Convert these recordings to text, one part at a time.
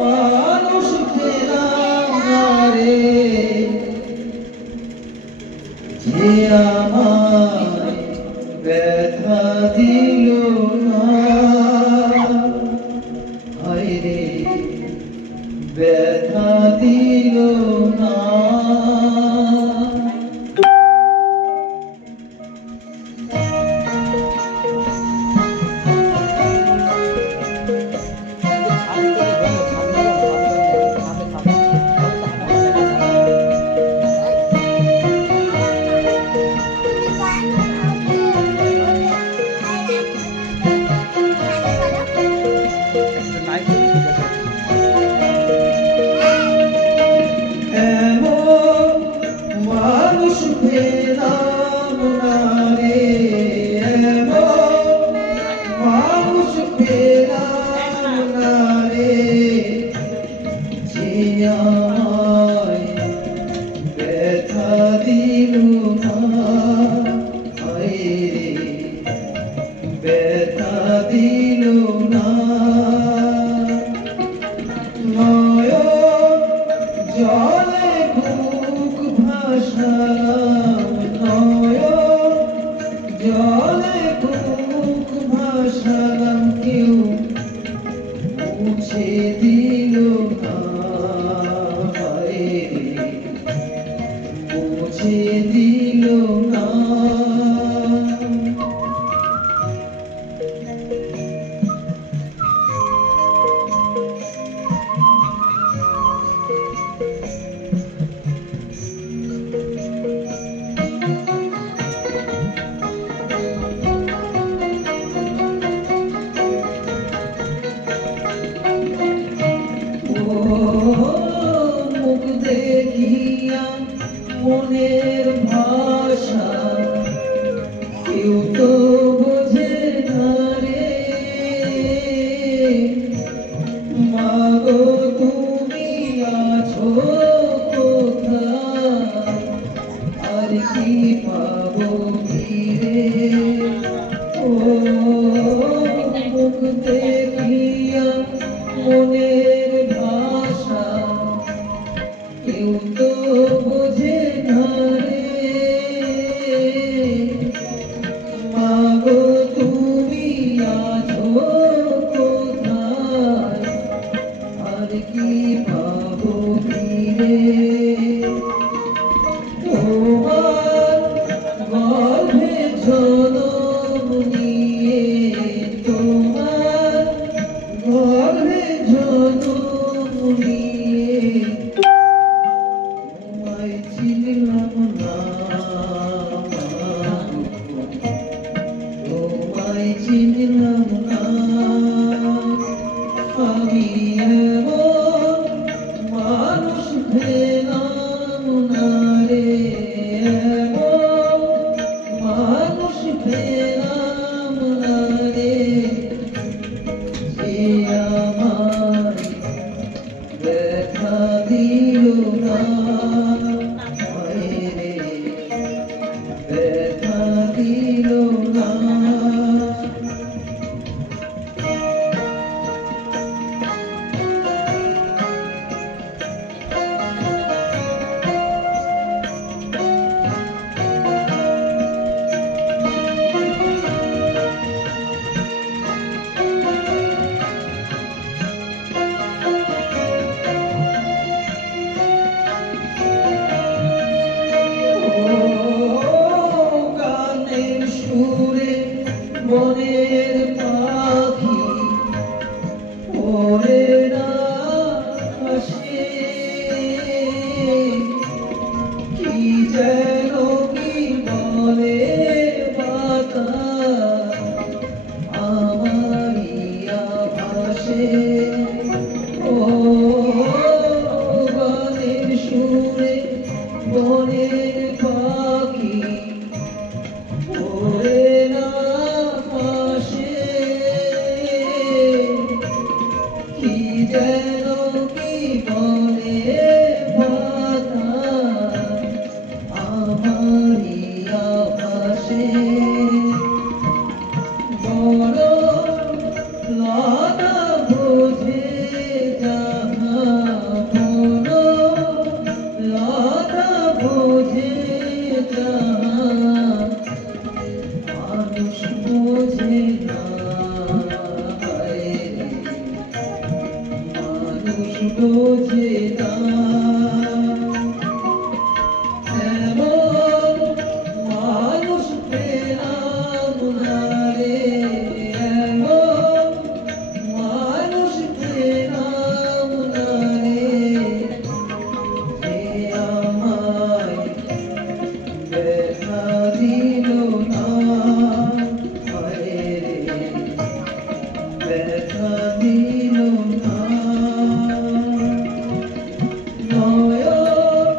মানুষ পেলাম না রে, যে আমায় ব্যথা দিল না, হায় রে ব্যথা দিল না। এমন মানুষ পেলাম না রে, এমন মানুষ পেলাম না রে, যে আমায় ব্যথা দিল না, হায় রে ব্যথা দিল না। নয়ন জলে বুক ভাসালাম, নয়ন জলে বুক ভাসালাম, কেউ মুছে দিল না, হায় রে মুছে দিল না। মুখ দেখিয়া মনের ভাষা কেউ তো বোঝে না রে, মাগো তুমি আছো কোথায়, আর কি পাবো ফিরে। ও মুখ দেখিয়া মনের ভাষা কেউ তো বোঝে না রে, মাগো তুমি আছো কোথায়, আর কি পাবো ফিরে। তোমার গর্ভে জনম নিয়ে, তোমার গর্ভে জনম নিয়ে তোমায় চিনলাম না, তোমায় চিনলাম না। আমি এমন মানুষ পেলাম না রে, এমন মানুষ পেলাম না রে, যে আমায় ব্যথা দিল না, হায় রে ব্যথা দিল না। বোঝে না এমন মানুষ পেলাম না রে এমন মানুষ পেলাম না রে যে আমায় ব্যথা দিল না হায় রে ব্যথা দিল না নয়ন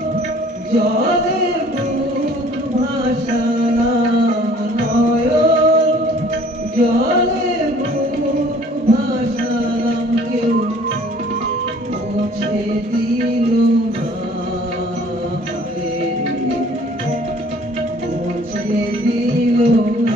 জলে বুক ভাসালাম নয়ন জলে বুক ভাসালাম কেউ মুছে দিল না হায় রে মুছে দিল না